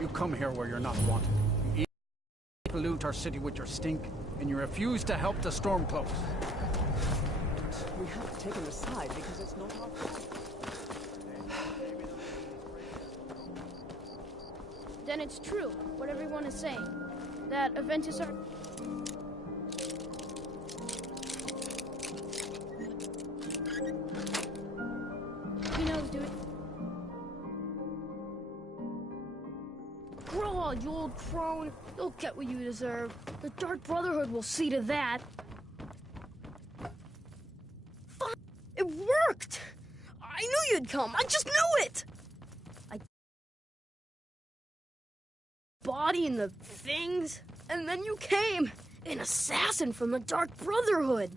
You come here where you're not wanted. You pollute our city with your stink, and you refuse to help the Stormcloaks. We have to take him aside because it's not our fault. Then it's true, what everyone is saying. That Aventus are... He knows, dude. Crawl, you old crone. You'll get what you deserve. The Dark Brotherhood will see to that. Fuck! It worked! I knew you'd come. I just knew it! Body and the things, and then you came. An assassin from the Dark Brotherhood.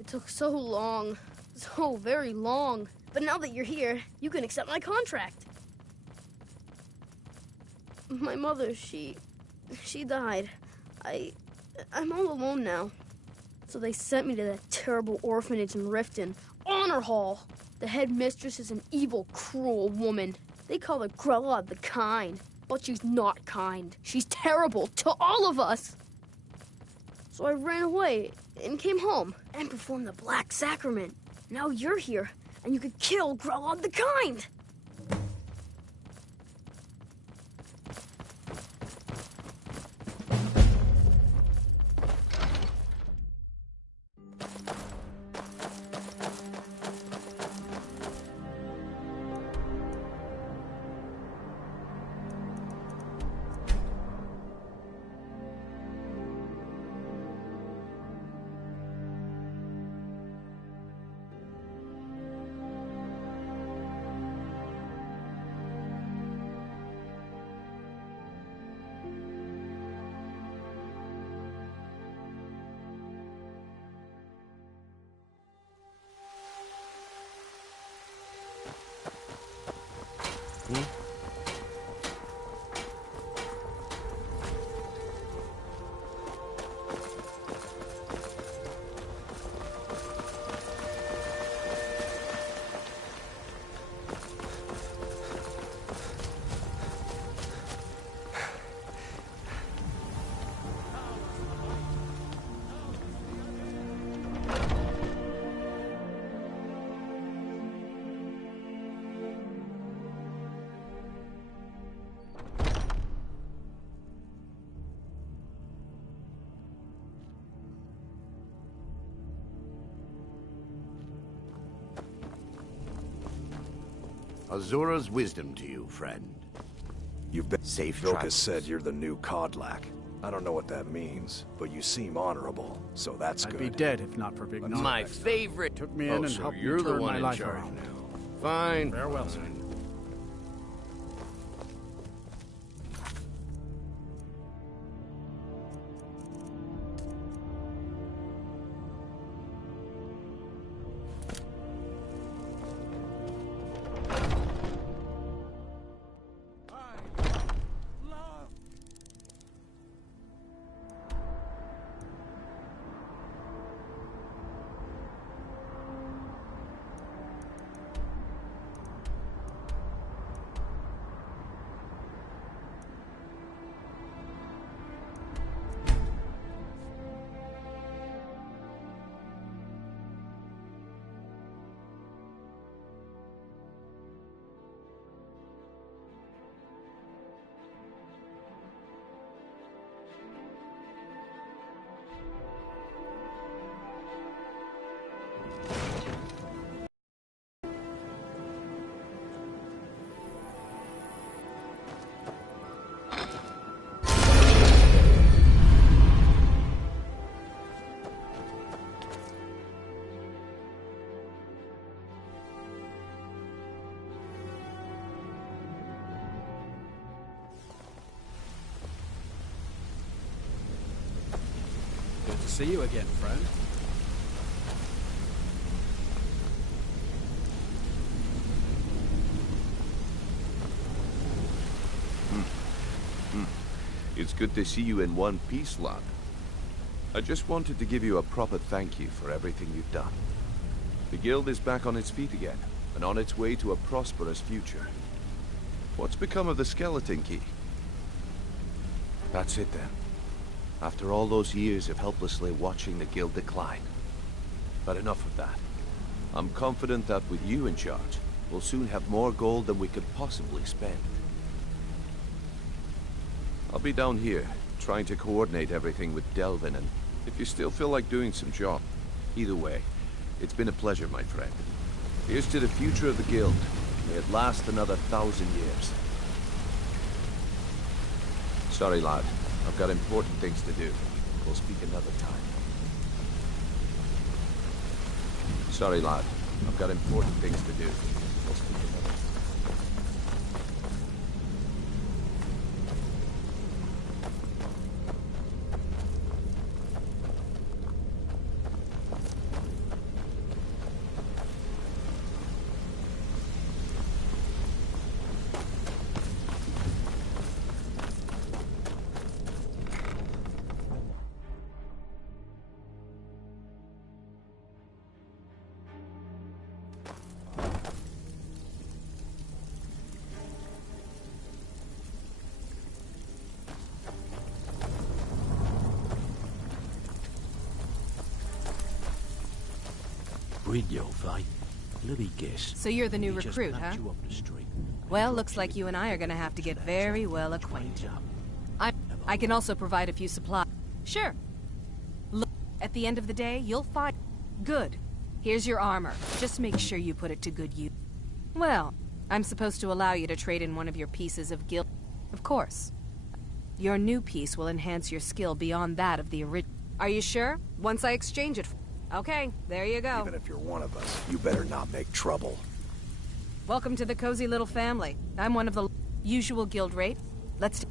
It took so long, so very long. But now that you're here, you can accept my contract. My mother, she died. I'm all alone now. So they sent me to that terrible orphanage in Riften, Honor Hall. The headmistress is an evil, cruel woman. They call her Grella the Kind, but she's not kind. She's terrible to all of us. So I ran away and came home and performed the Black Sacrament. Now you're here, and you could kill Grella the Kind. Azura's wisdom to you, friend. You've been... Safe Vilka travels. said you're the new Kodlak. I don't know what that means, but you seem honorable, so that's I'd good. be dead if not for Big Nog. My favorite. Took me in and so helped me you're the turn one my in life charge around. now. Fine. Farewell, sir. Good to see you again, friend. It's good to see you in one piece, lad. I just wanted to give you a proper thank you for everything you've done. The guild is back on its feet again, and on its way to a prosperous future. What's become of the skeleton key? That's it then. After all those years of helplessly watching the guild decline. But enough of that. I'm confident that with you in charge, we'll soon have more gold than we could possibly spend. I'll be down here, trying to coordinate everything with Delvin, and if you still feel like doing some job. Either way, it's been a pleasure, my friend. Here's to the future of the guild. May it last another 1,000 years. Sorry, lad. I've got important things to do. We'll speak another time. Sorry, lad. I've got important things to do. We'll speak another time. Let me guess. So you're the new He just recruit, plucked huh? you off the street. Well, looks like you and I are gonna have to get very well acquainted. I can also provide a few supplies. Sure. Look, at the end of the day, you'll find... Good. Here's your armor. Just make sure you put it to good use. Well, I'm supposed to allow you to trade in one of your pieces of guild... Of course. Your new piece will enhance your skill beyond that of the original. Are you sure? Once I exchange it... Okay, there you go. Even if you're one of us, you better not make trouble. Welcome to the cozy little family. I'm one of the usual guild rate. Let's...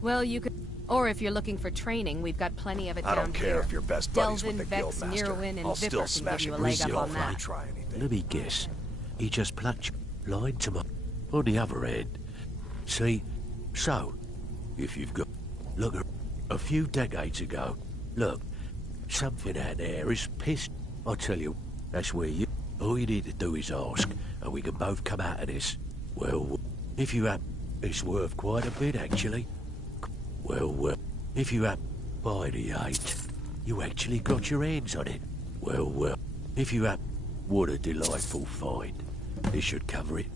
Well, you could... Or if you're looking for training, we've got plenty of it I down don't care here. if you're best buddies Delvin, with the Vex, guildmaster. Nirwin, and I'll still Vipper can smash give you it a leg up real on if that. I try anything. Let me guess. He just plucked you, lied to my... On the other hand, see? So, if you've got... Look, a few decades ago, look, something out there is pissed. I tell you, that's where you... All you need to do is ask, and we can both come out of this. Well, if you have... It's worth quite a bit, actually. Well, if you have... By the 8, you actually got your hands on it. Well, if you have... What a delightful find. This should cover it.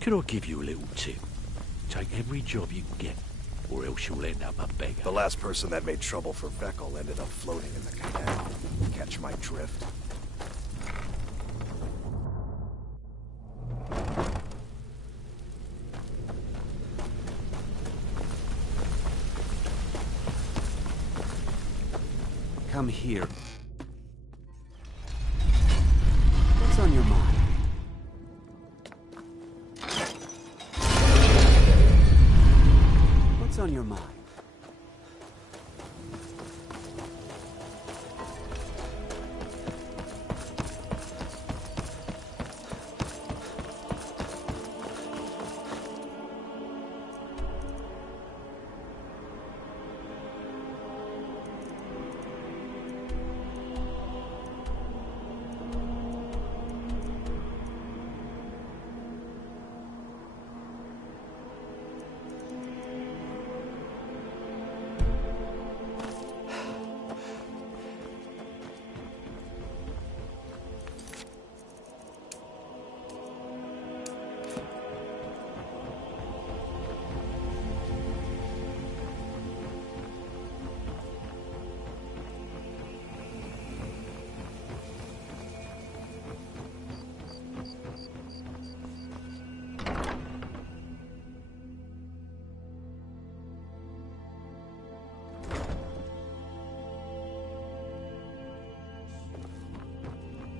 Can I give you a little tip? Take every job you can get, or else you'll end up a beggar. The last person that made trouble for Vekel ended up floating in the canal. Catch my drift? Come here. What's on your mind? What's on your mind?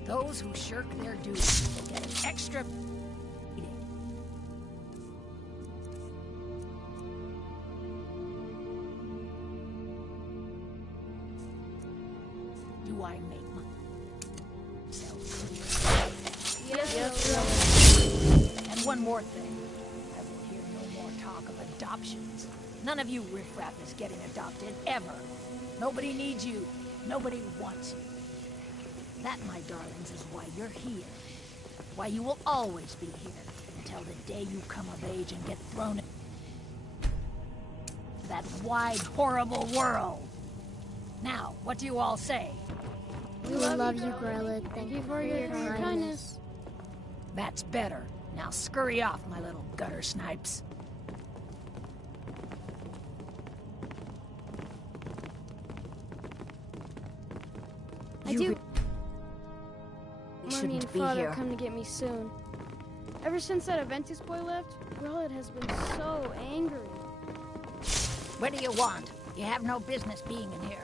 Those who shirk their duty will get an extra... Do I make myself clear? Yes, sir. And one more thing. I will hear no more talk of a adoptions. None of you riffraff is getting adopted, ever. Nobody needs you. Nobody wants you. That, my darlings, is why you're here. Why you will always be here, until the day you come of age and get thrown into that wide, horrible world. Now, what do you all say? We love you, Grella. Thank you for your kindness. That's better. Now scurry off, my little gutter snipes. Mommy and Father come to get me soon. Ever since that Aventus boy left, Grella has been so angry. What do you want? You have no business being in here.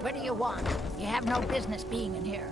What do you want? You have no business being in here.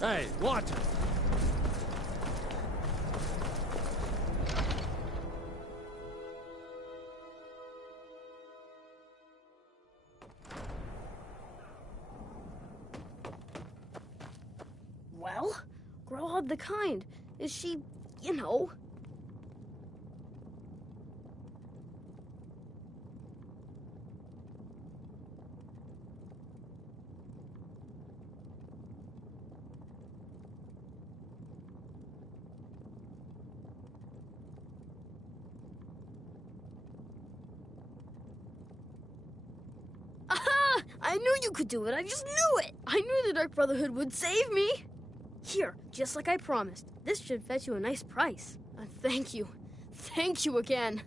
Hey, watch it! Well, Growlhog the Kind. Is she, you know... Aha! I knew you could do it. I just knew it. I knew the Dark Brotherhood would save me. Here, just like I promised. This should fetch you a nice price. Thank you. Thank you again.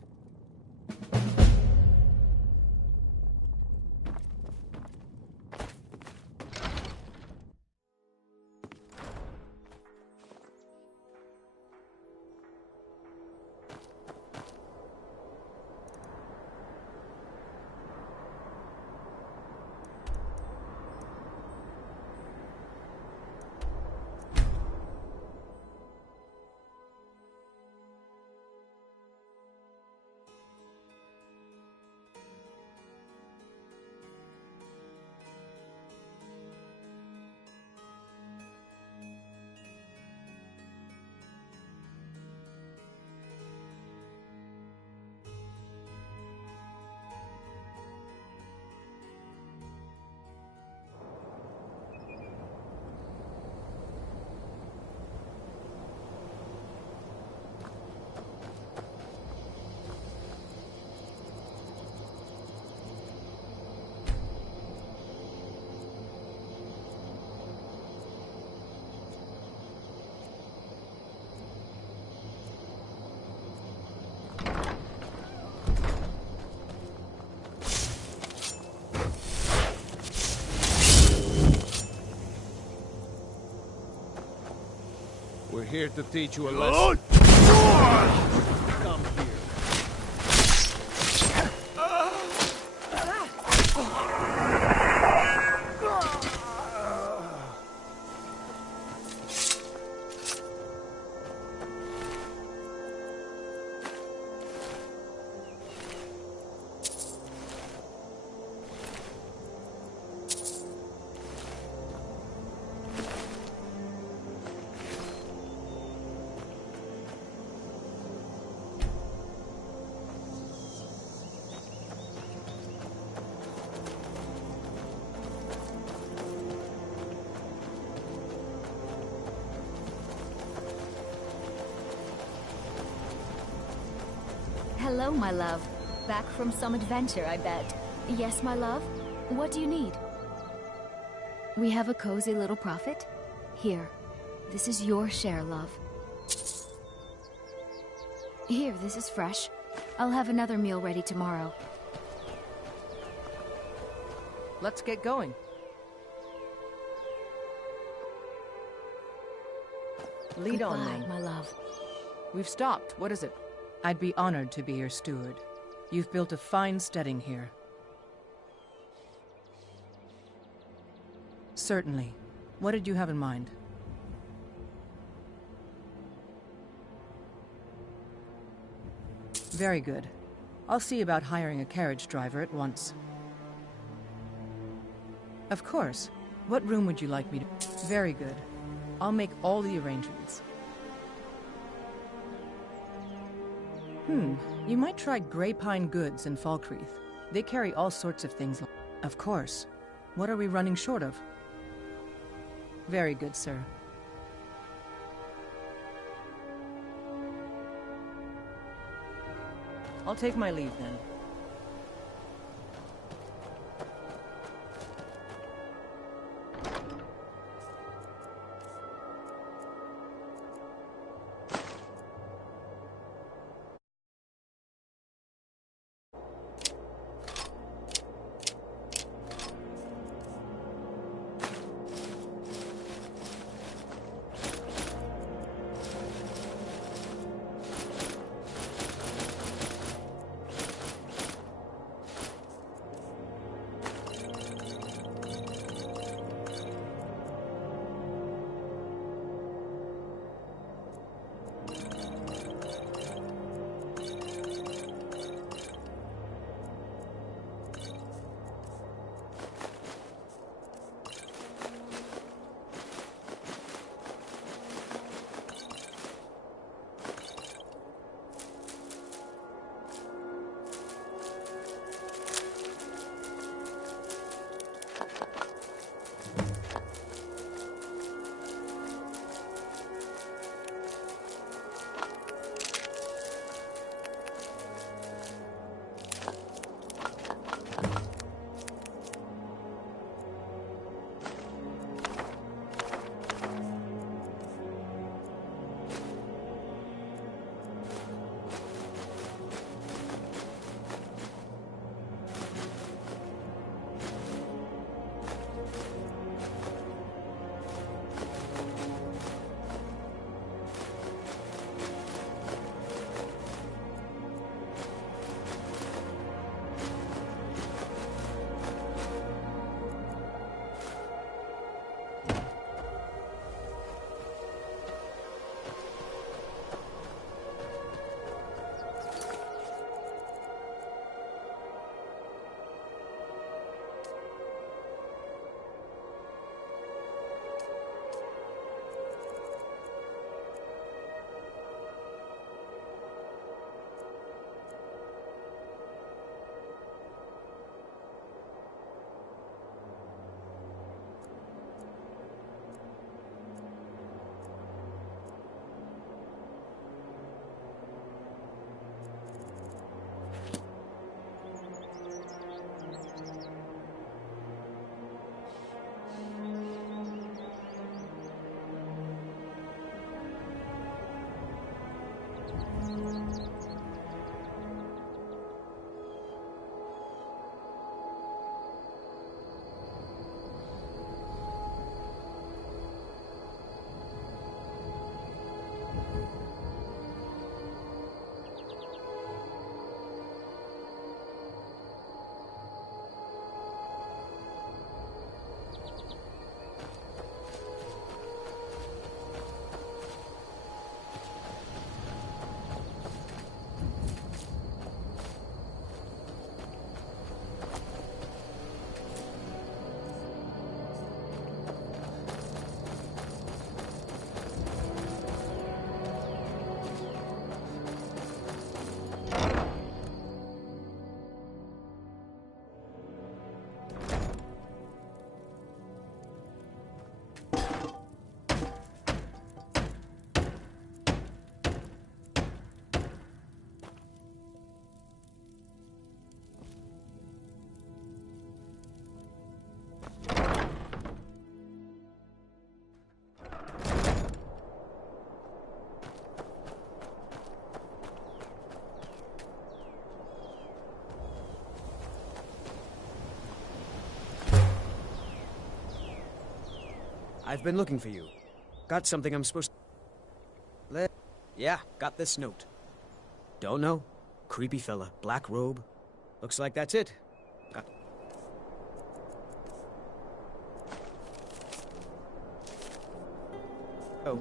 here to teach you a lesson. Come here. Hello, my love. Back from some adventure, I bet. Yes, my love? What do you need? We have a cozy little profit? Here. This is your share, love. Here, this is fresh. I'll have another meal ready tomorrow. Let's get going. Lead on, Goodbye, then. my love. We've stopped. What is it? I'd be honored to be your steward. You've built a fine steading here. Certainly. What did you have in mind? Very good. I'll see about hiring a carriage driver at once. Of course. What room would you like me to... Very good. I'll make all the arrangements. You might try Grey Pine Goods in Falkreath. They carry all sorts of things. Of course. What are we running short of? Very good, sir. I'll take my leave, then. I've been looking for you. Got something I'm supposed to... Yeah, got this note. Don't know. Creepy fella. Black robe. Looks like that's it. Got... Oh.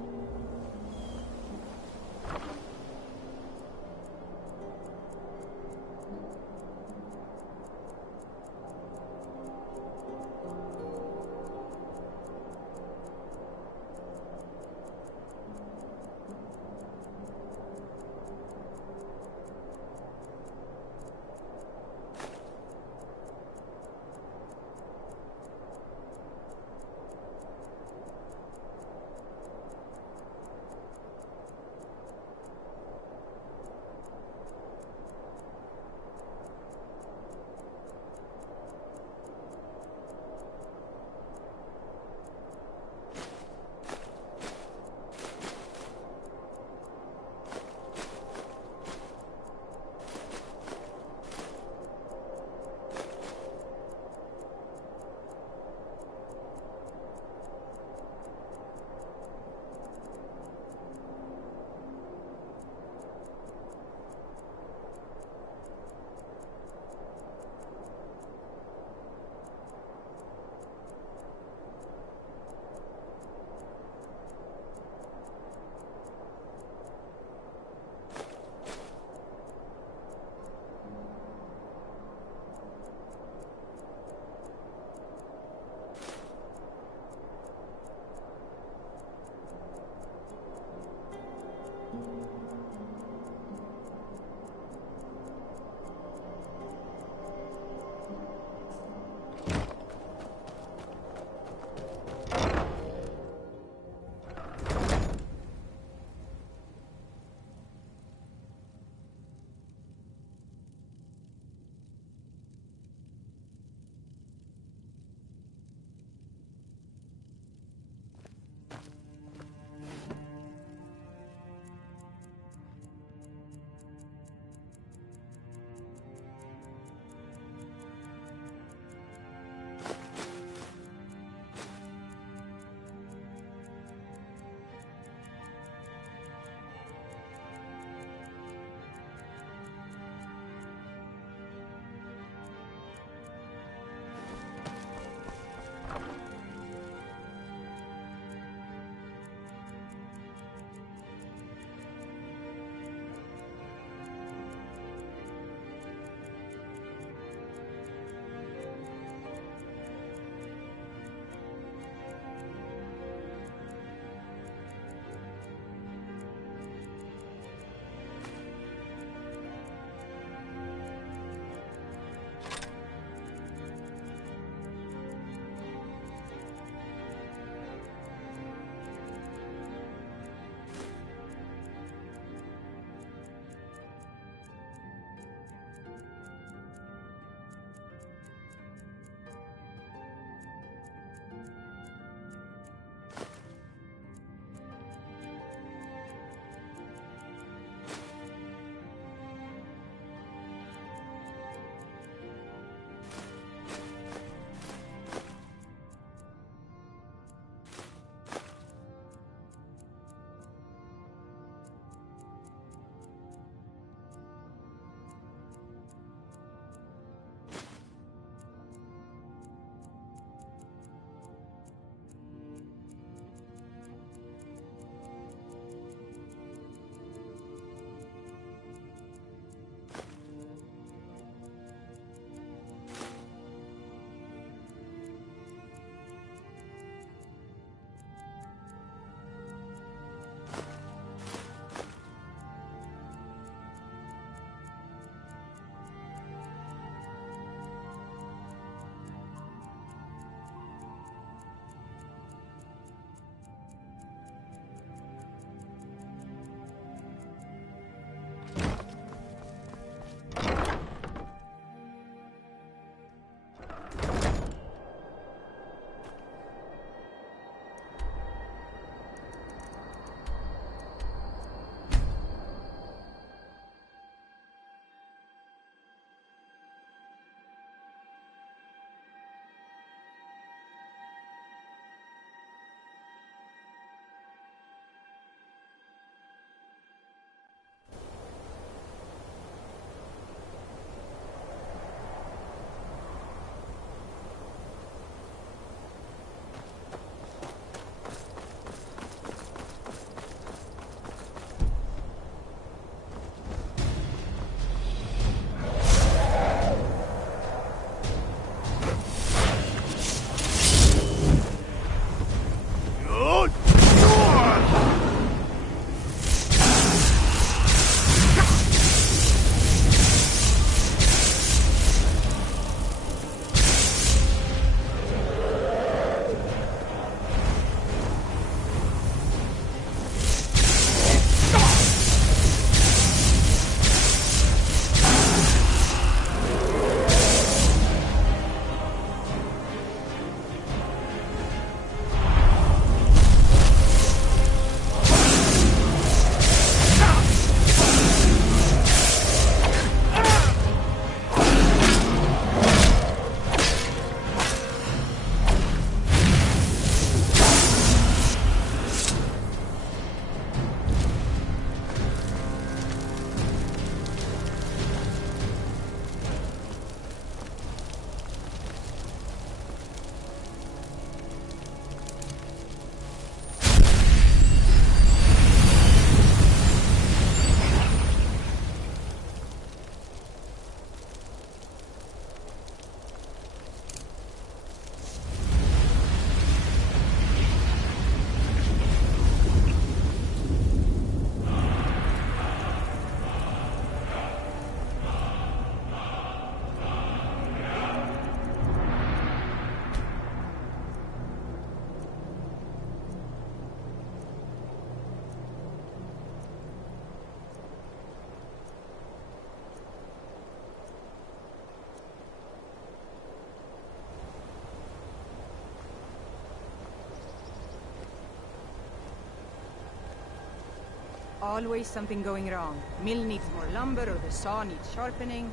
Always something going wrong. Mill needs more lumber or the saw needs sharpening.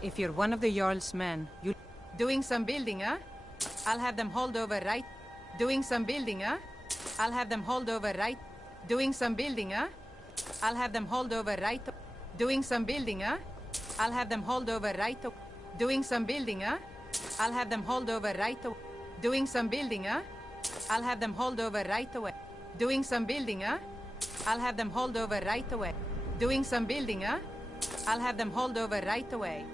If you're one of the Jarl's men, you... Doing some building, huh? I'll have them hauled over right... Doing some building, huh? I'll have them hauled over right... Doing some building, huh? I'll have them hauled over right... Doing some building, huh? I'll have them hauled over right... Doing some building, huh? I'll have them hauled over right... Doing some building, huh? I'll have them hauled over right away. Doing some building, huh? I'll have them hauled over right away. Doing some building, huh? I'll have them hauled over right away.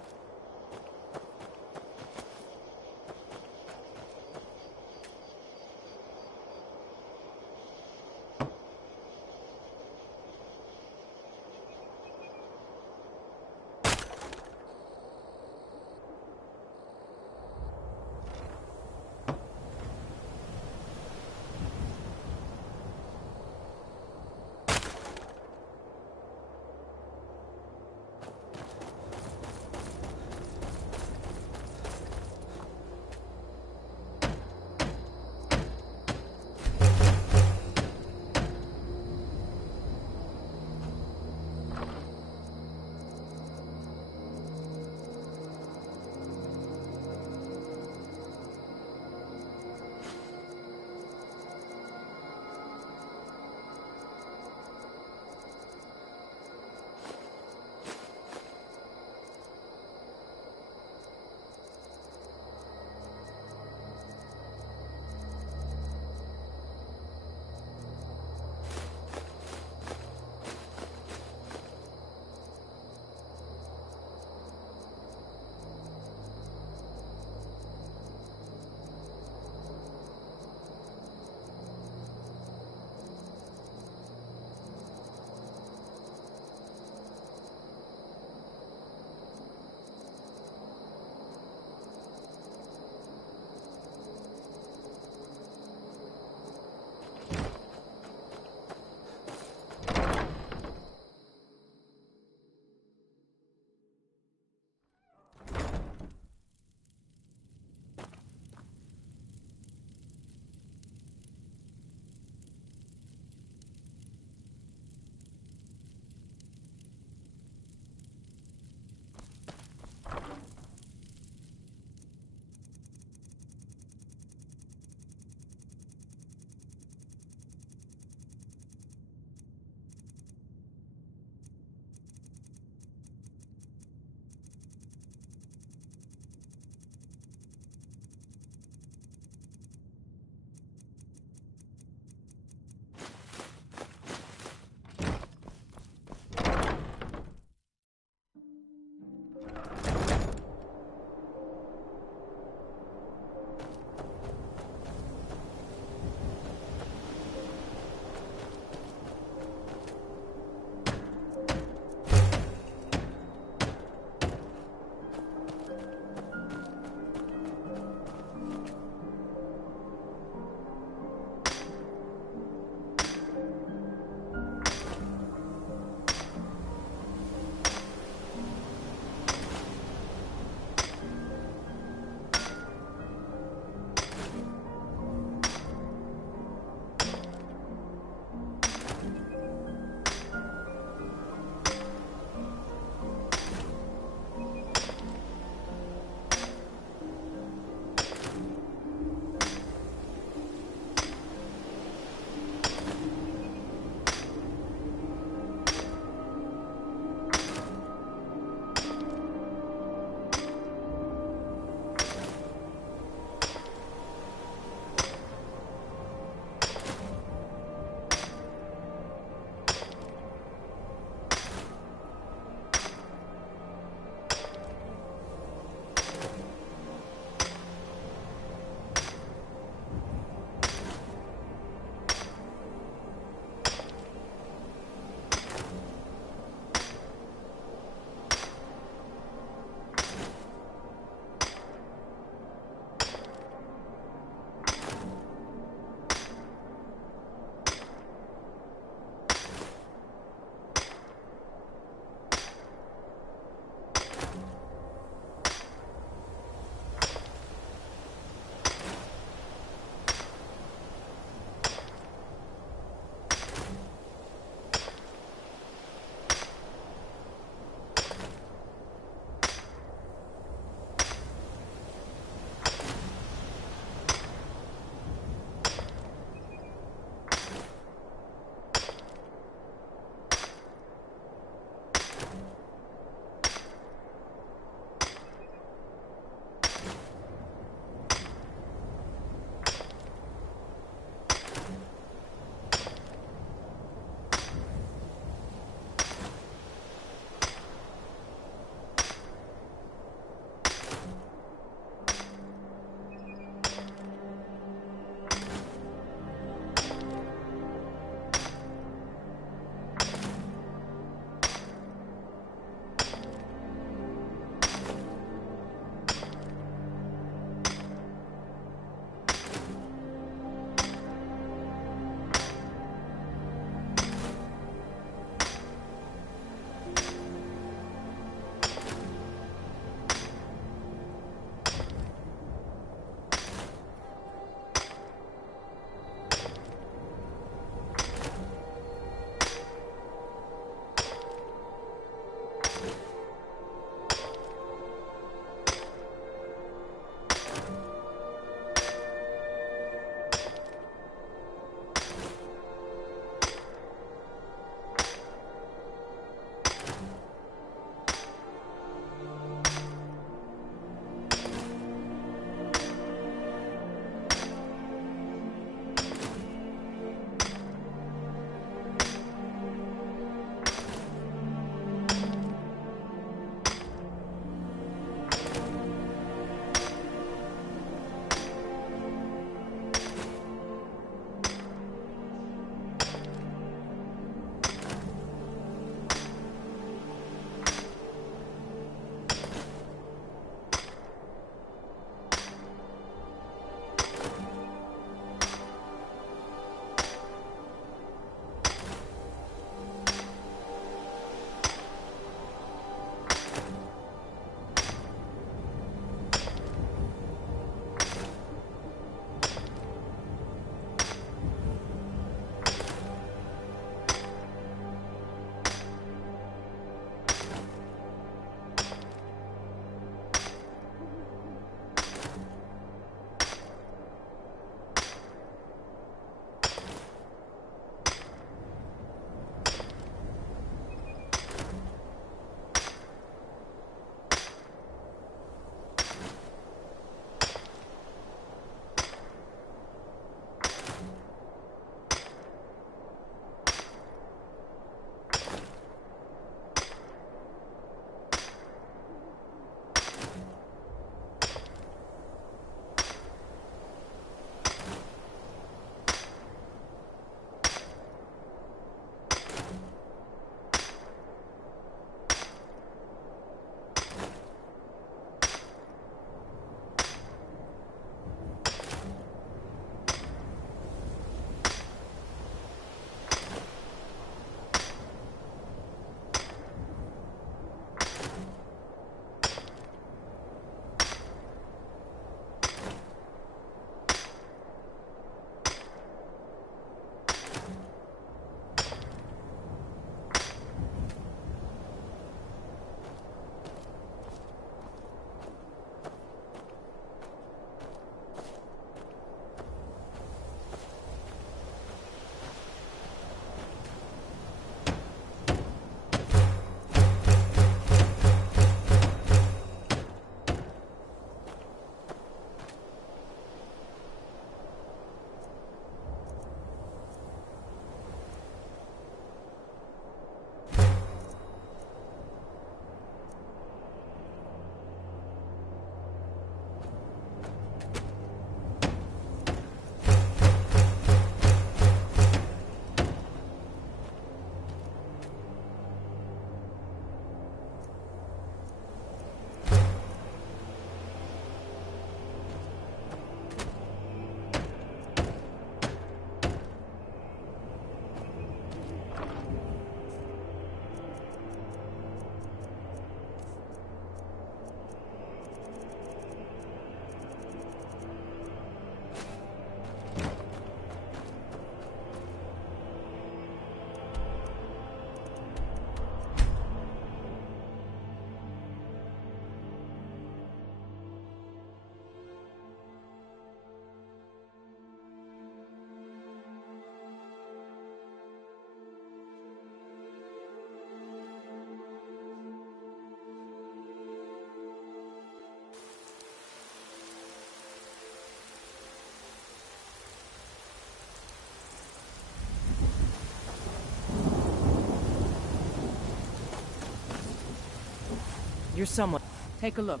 You're someone. Take a look.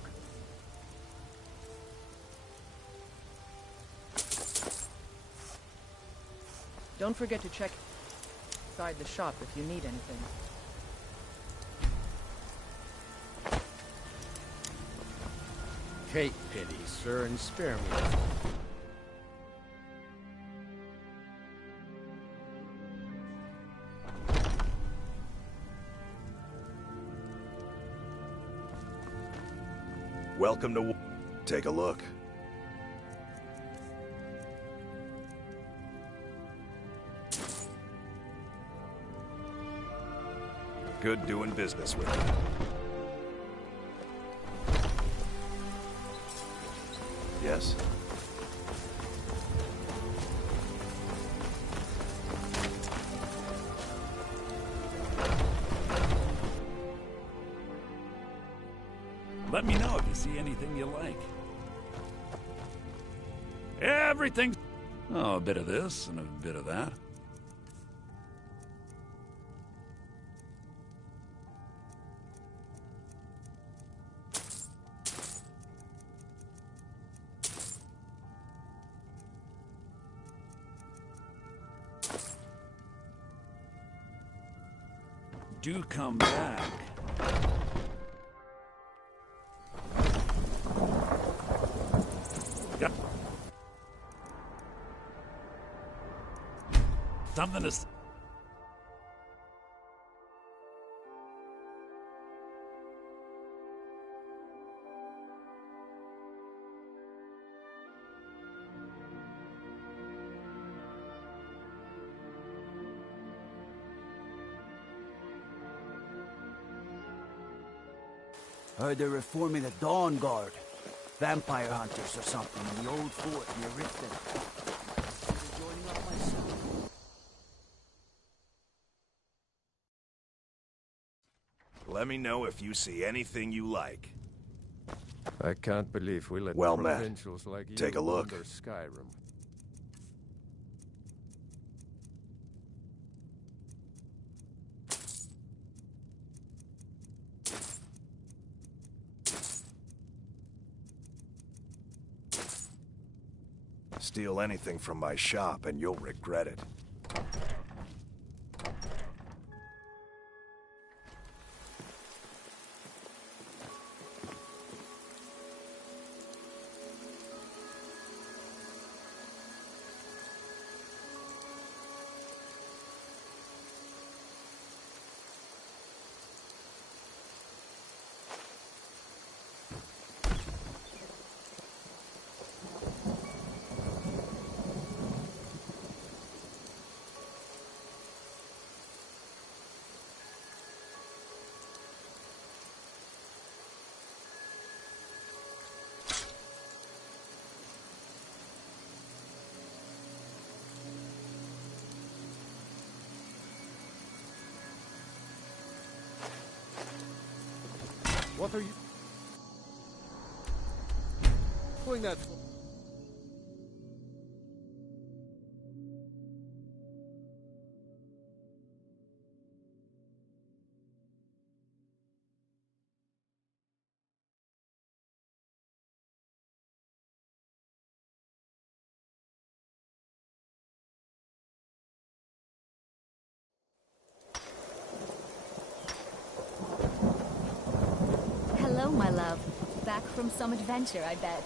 Don't forget to check inside the shop if you need anything. Take pity, sir, and spare me. Welcome to... Take a look. Good doing business with you. Yes? Let me know if you see anything you like. Everything... Oh, a bit of this and a bit of that. Do come back. Got something to... Heard they're reforming the Dawn Guard. Vampire hunters or something in the old fort near Riften. Joining up myself. Let me know if you see anything you like. I can't believe we let Well met. provincials like you Take a look. wander Skyrim. Steal anything from my shop and you'll regret it. What are you doing that for? Hello, my love. Back from some adventure, I bet.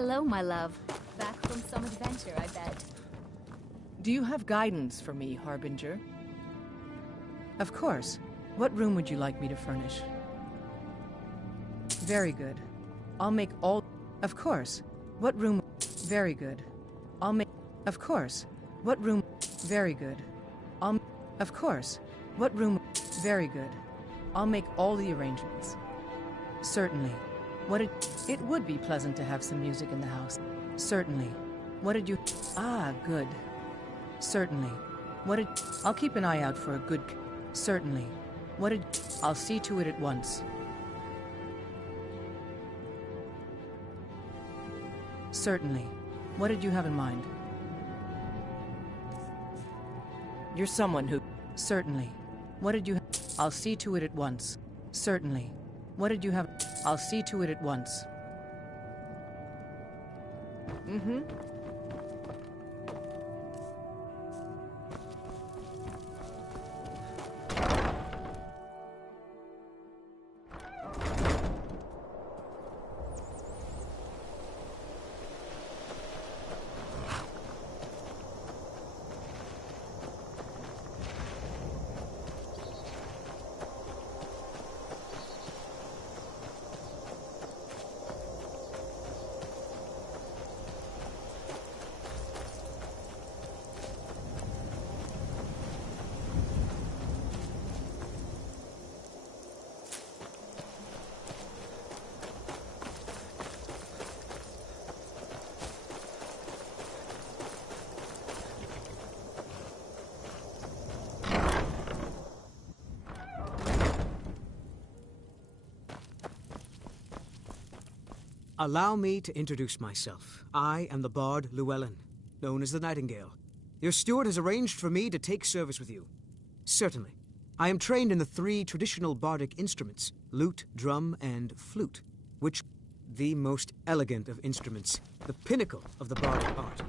Hello, my love. Back from some adventure, I bet. Do you have guidance for me, Harbinger? Of course. What room would you like me to furnish? Very good. I'll make all... Of course. What room... Very good. I'll make... Of course. What room... Very good. Of course. What room... Very good. I'll make all the arrangements. Certainly. It would be pleasant to have some music in the house. Certainly. What did you... Ah, good. Certainly. I'll keep an eye out for a good... Certainly. I'll see to it at once. Certainly. What did you have in mind? You're someone who... Certainly. What did you... I'll see to it at once. Certainly. What did you have... I'll see to it at once. Mm-hmm. Allow me to introduce myself. I am the Bard Llewellyn, known as the Nightingale. Your steward has arranged for me to take service with you. Certainly. I am trained in the 3 traditional bardic instruments, lute, drum, and flute, which the most elegant of instruments, the pinnacle of the bardic art.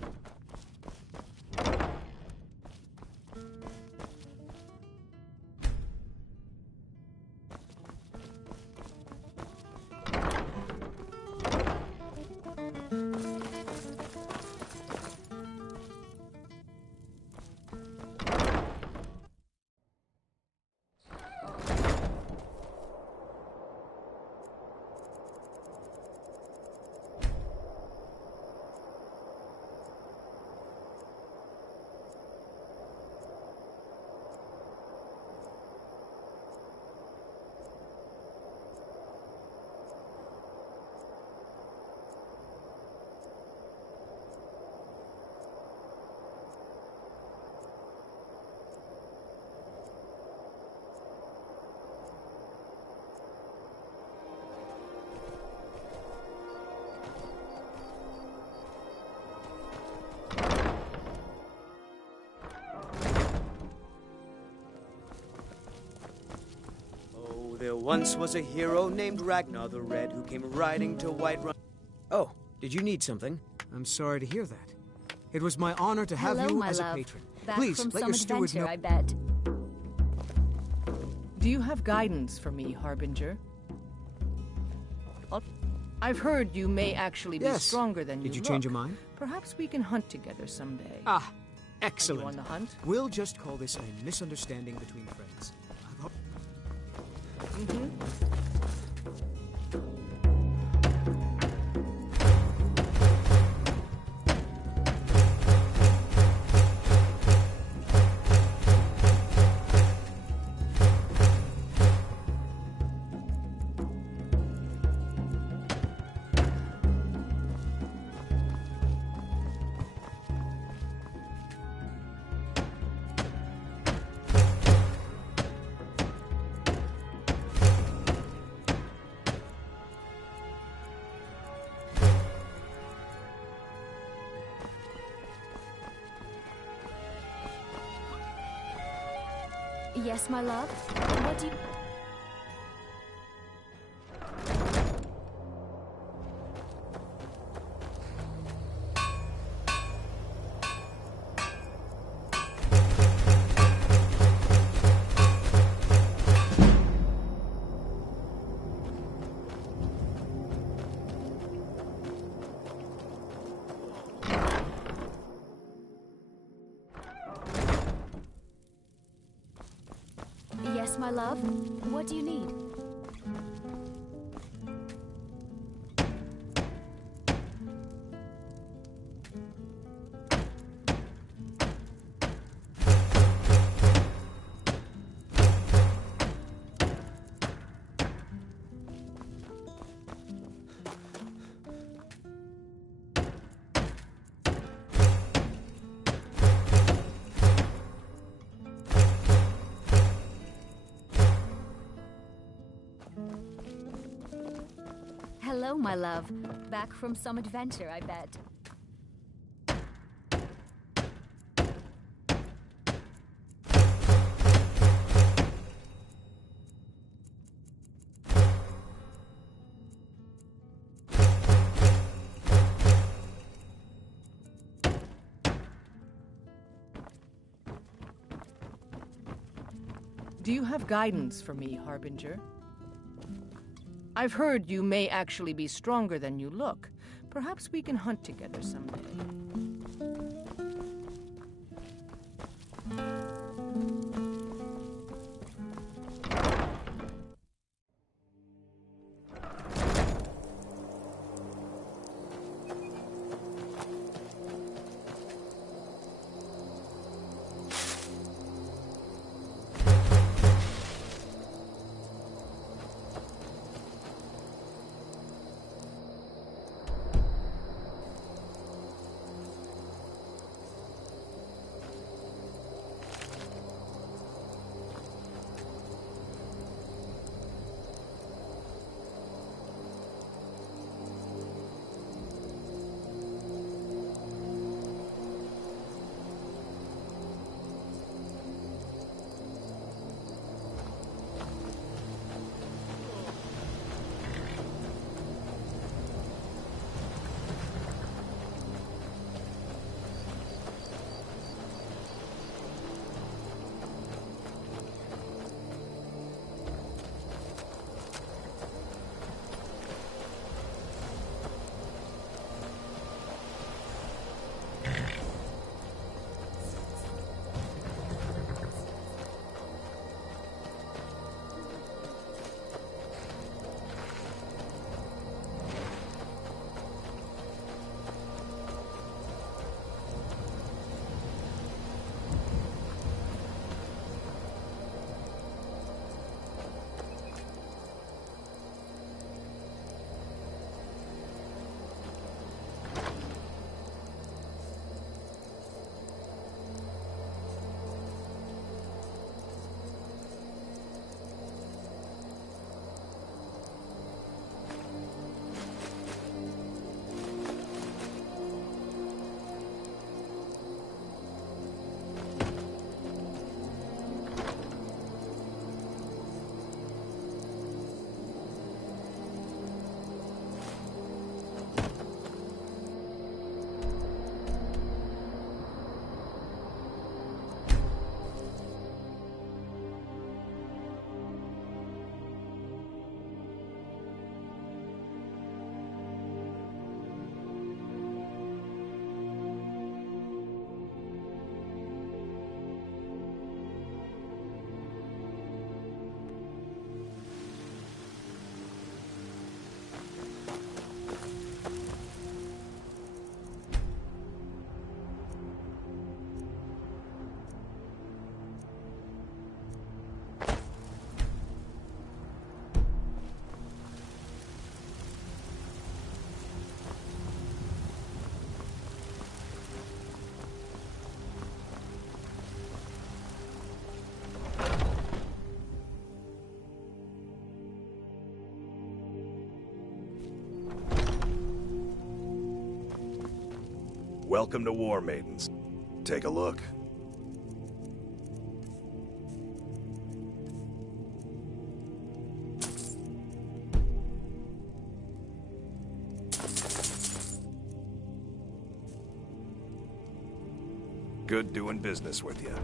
There once was a hero named Ragnar the Red who came riding to Whiterun. Oh, did you need something? I'm sorry to hear that. It was my honor to have you as a patron. Back Please, from let some your steward adventure, know. I bet. Do you have guidance for me, Harbinger? I've heard you may actually be Yes. stronger than you Did you look. change your mind? Perhaps we can hunt together someday. Ah, excellent. Are you on the hunt? We'll just call this a misunderstanding between friends. Mm-hmm. Yes, my love? What do you... Yes, my love? What do you need? Hello, my love. Back from some adventure, I bet. Do you have guidance for me, Harbinger? I've heard you may actually be stronger than you look. Perhaps we can hunt together someday. Welcome to War Maidens. Take a look. Good doing business with you.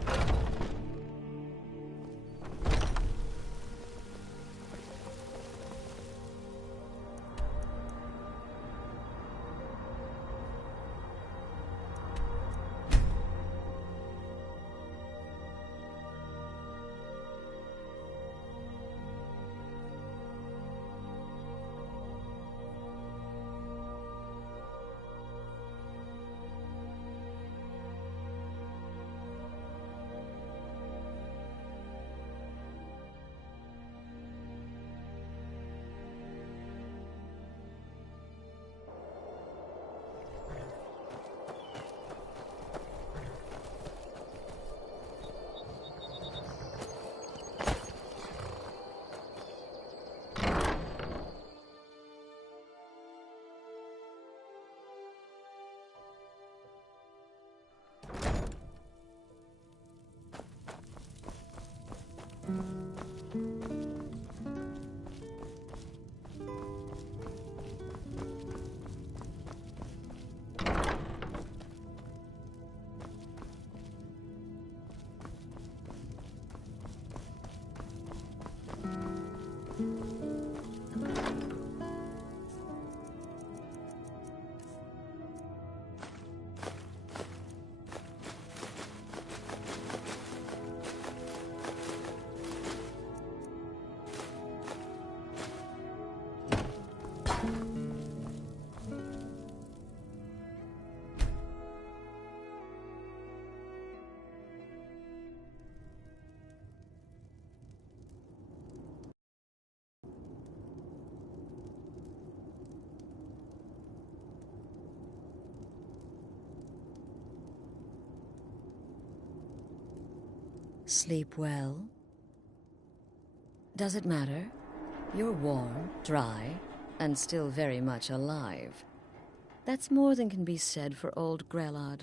Sleep well? Does it matter? You're warm, dry, and still very much alive. That's more than can be said for old Grelod,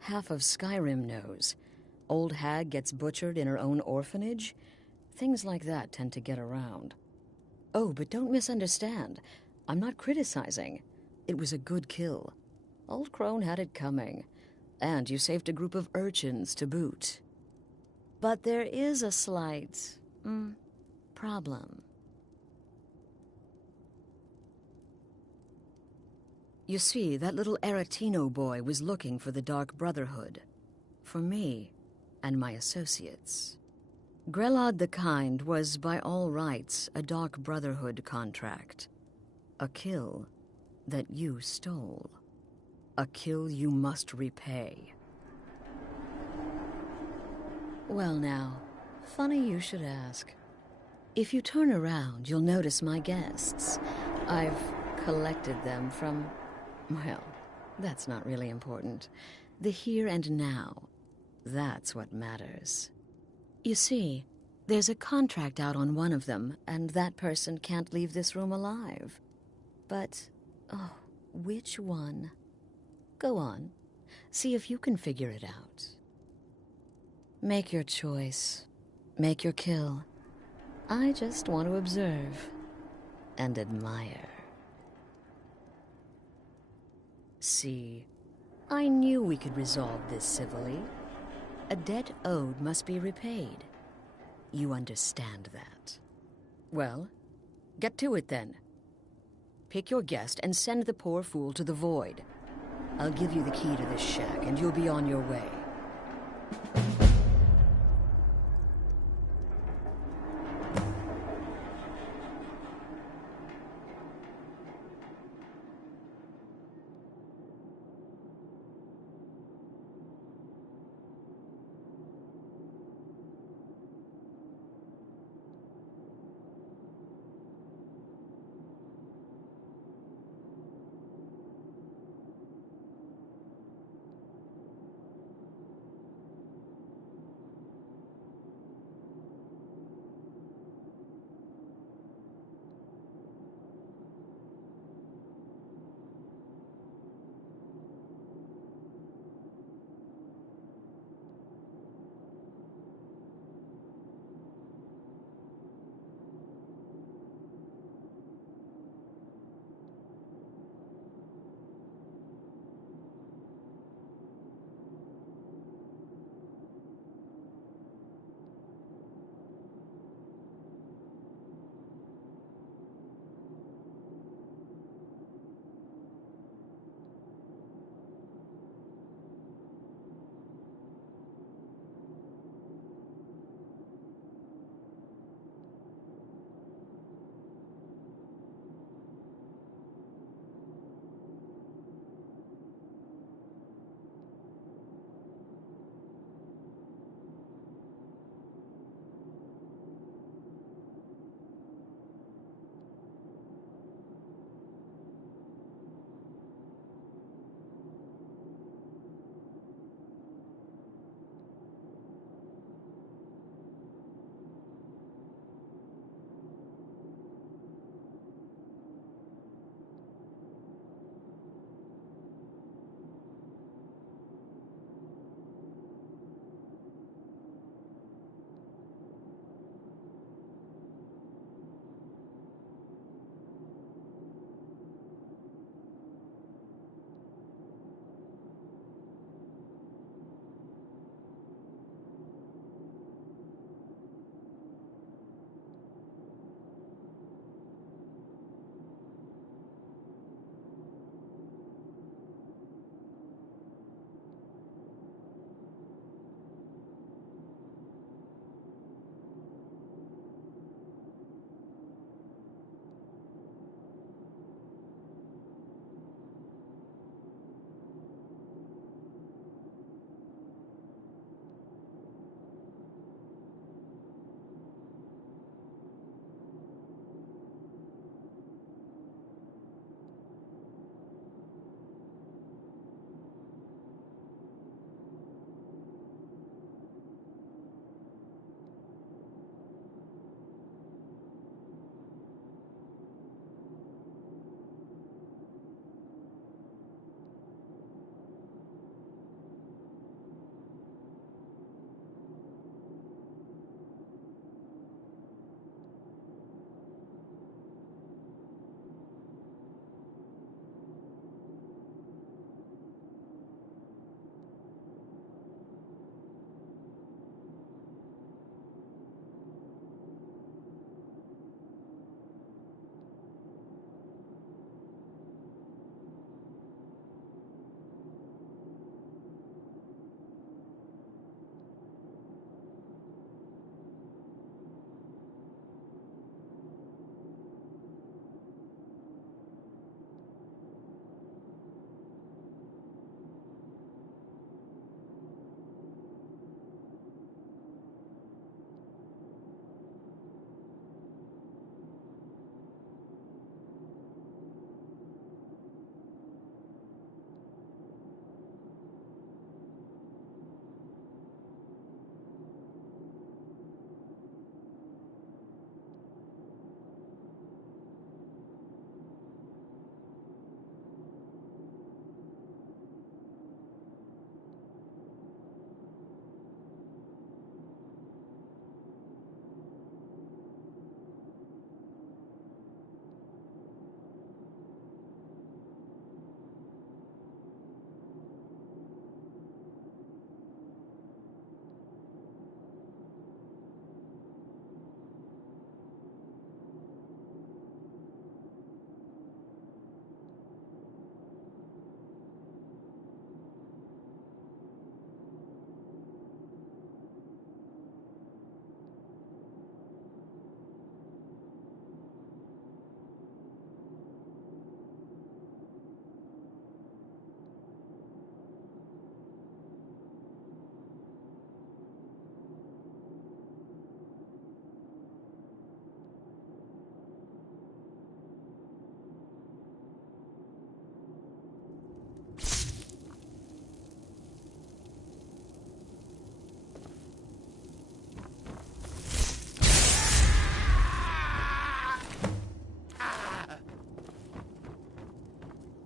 Half of Skyrim knows. Old hag gets butchered in her own orphanage. Things like that tend to get around. Oh, but don't misunderstand. I'm not criticizing. It was a good kill. Old Crone had it coming. And you saved a group of urchins to boot. But there is a slight, problem. You see, that little Aretino boy was looking for the Dark Brotherhood. For me and my associates. Grelod the Kind was, by all rights, a Dark Brotherhood contract. A kill that you stole. A kill you must repay. Well now, funny you should ask. If you turn around, you'll notice my guests. I've collected them from, well, that's not really important. The here and now, that's what matters. You see, there's a contract out on one of them, and that person can't leave this room alive. But, oh, which one? Go on, see if you can figure it out. Make your choice. Make your kill. I just want to observe and admire. See, I knew we could resolve this civilly. A debt owed must be repaid. You understand that. Well, get to it then. Pick your guest and send the poor fool to the void. I'll give you the key to this shack and you'll be on your way.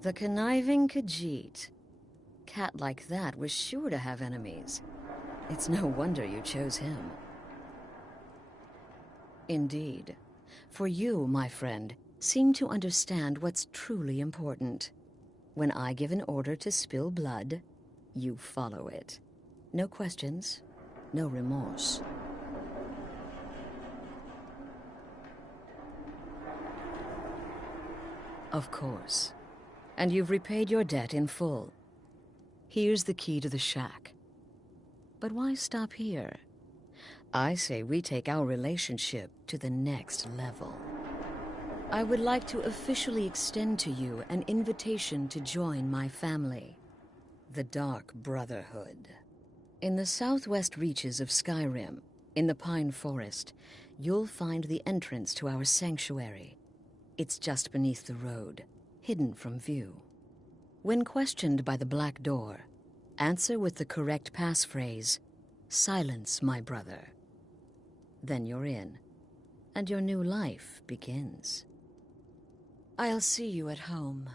The conniving Khajiit. Cat like that was sure to have enemies. It's no wonder you chose him. Indeed. For you, my friend, seem to understand what's truly important. When I give an order to spill blood, you follow it. No questions, no remorse. Of course. And you've repaid your debt in full. Here's the key to the shack. But why stop here? I say we take our relationship to the next level. I would like to officially extend to you an invitation to join my family, the Dark Brotherhood. In the southwest reaches of Skyrim, in the Pine Forest, you'll find the entrance to our sanctuary. It's just beneath the road, hidden from view. When questioned by the Black Door, answer with the correct passphrase, "Silence, my brother." Then you're in, and your new life begins. I'll see you at home.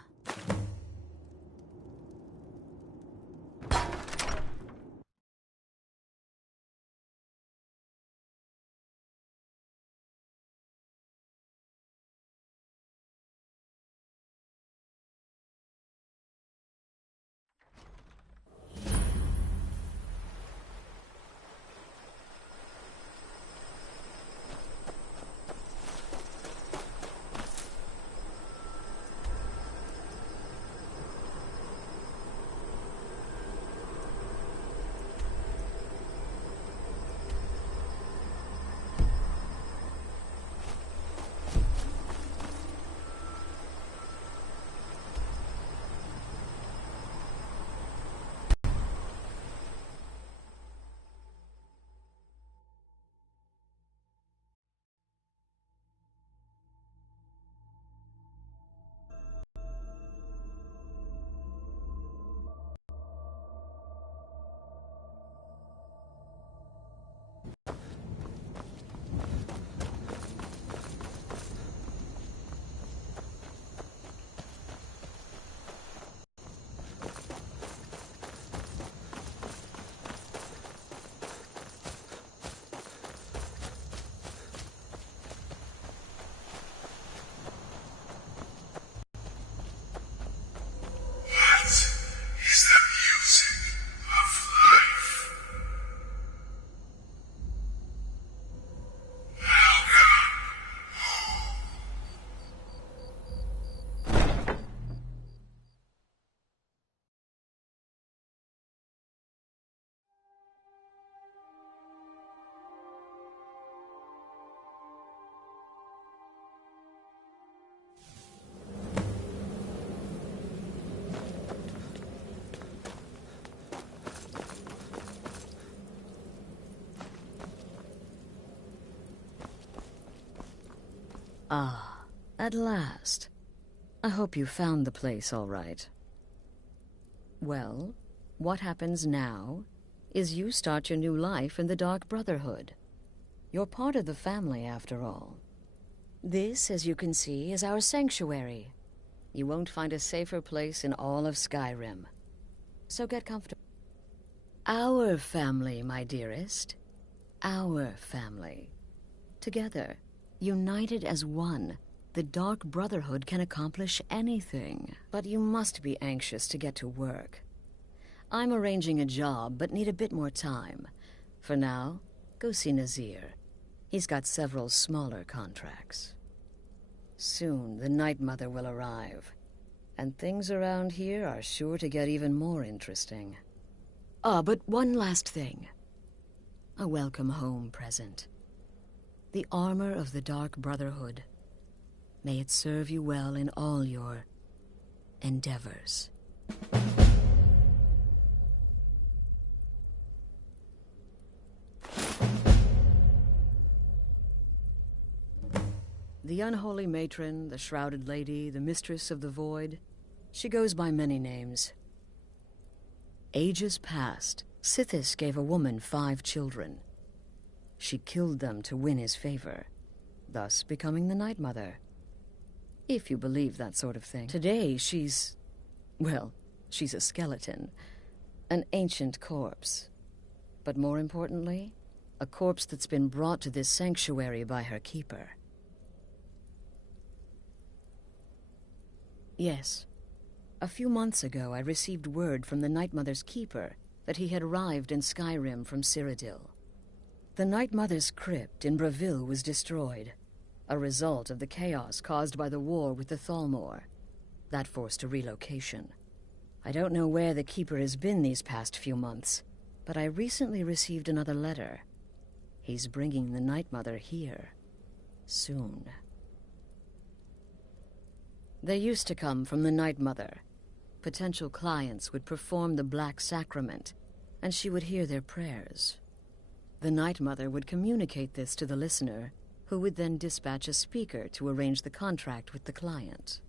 Ah, at last. I hope you found the place all right. Well, what happens now is you start your new life in the Dark Brotherhood. You're part of the family, after all. This, as you can see, is our sanctuary. You won't find a safer place in all of Skyrim. So get comfortable. Our family, my dearest. Our family. Together, united as one, the Dark Brotherhood can accomplish anything. But you must be anxious to get to work. I'm arranging a job, but need a bit more time. For now, go see Nazir. He's got several smaller contracts. Soon, the Night Mother will arrive. And things around here are sure to get even more interesting. Ah, but one last thing. A welcome home present. The armor of the Dark Brotherhood. May it serve you well in all your endeavors. The unholy matron, the shrouded lady, the mistress of the void, she goes by many names. Ages past, Sithis gave a woman 5 children. She killed them to win his favor, thus becoming the Night Mother. If you believe that sort of thing. Today, she's Well, she's a skeleton. An ancient corpse. But more importantly, a corpse that's been brought to this sanctuary by her keeper. Yes. A few months ago, I received word from the Night Mother's keeper that he had arrived in Skyrim from Cyrodiil. The Night Mother's crypt in Bravil was destroyed, a result of the chaos caused by the war with the Thalmor. That forced a relocation. I don't know where the keeper has been these past few months, but I recently received another letter. He's bringing the Night Mother here. Soon. They used to come from the Night Mother. Potential clients would perform the Black Sacrament, and she would hear their prayers. The Night Mother would communicate this to the listener, who would then dispatch a speaker to arrange the contract with the client.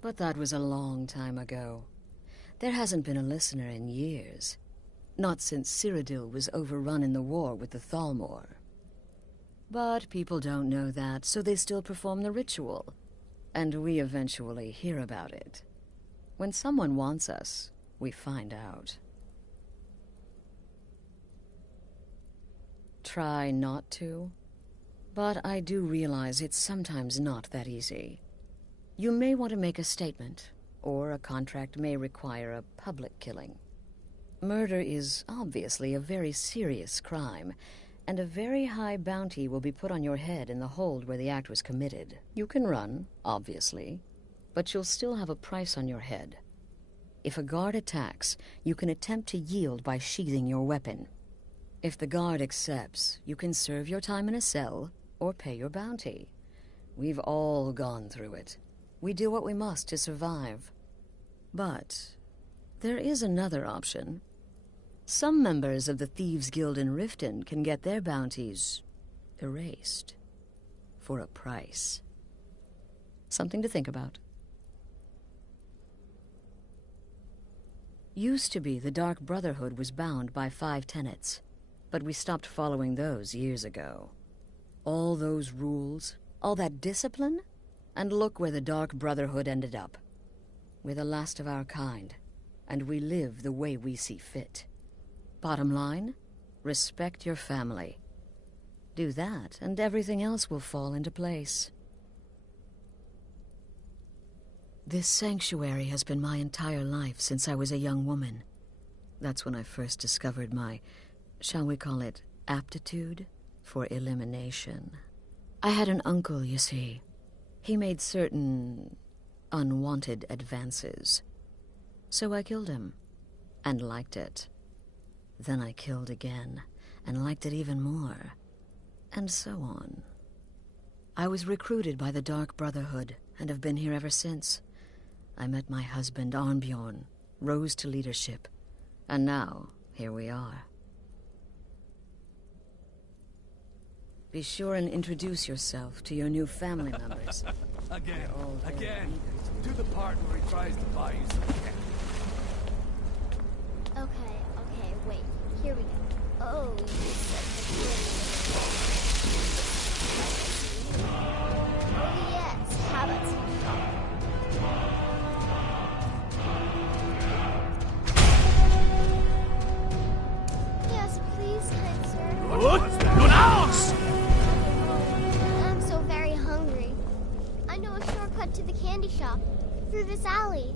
But that was a long time ago. There hasn't been a listener in years. Not since Cyrodiil was overrun in the war with the Thalmor. But people don't know that, so they still perform the ritual. And we eventually hear about it. When someone wants us, we find out. Try not to. But I do realize it's sometimes not that easy. You may want to make a statement, or a contract may require a public killing. Murder is obviously a very serious crime, and a very high bounty will be put on your head in the hold where the act was committed. You can run, obviously, but you'll still have a price on your head. If a guard attacks, you can attempt to yield by sheathing your weapon. If the guard accepts, you can serve your time in a cell or pay your bounty. We've all gone through it. We do what we must to survive. But there is another option. Some members of the Thieves' Guild in Riften can get their bounties erased for a price. Something to think about. Used to be the Dark Brotherhood was bound by 5 tenets, but we stopped following those years ago. All those rules, all that discipline, and look where the Dark Brotherhood ended up. We're the last of our kind, and we live the way we see fit. Bottom line, respect your family. Do that, and everything else will fall into place. This sanctuary has been my entire life since I was a young woman. That's when I first discovered my, shall we call it, aptitude for elimination. I had an uncle, you see. He made certain unwanted advances. So I killed him, and liked it. Then I killed again, and liked it even more. And so on. I was recruited by the Dark Brotherhood, and have been here ever since. I met my husband, Arnbjorn, rose to leadership, and now, here we are. Be sure and introduce yourself to your new family members. Again. Do the part where he tries to buy you some candy. Okay, wait. Here we go. Oh, you Oh, yes. How about some Yes, please, kind sir. I'm so very hungry. I know a shortcut to the candy shop. Through this alley.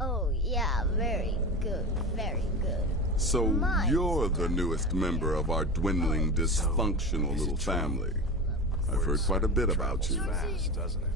Oh, yeah, very good, very good. So you're the newest member of our dwindling, dysfunctional little family. I've heard quite a bit about you. Fast, doesn't it?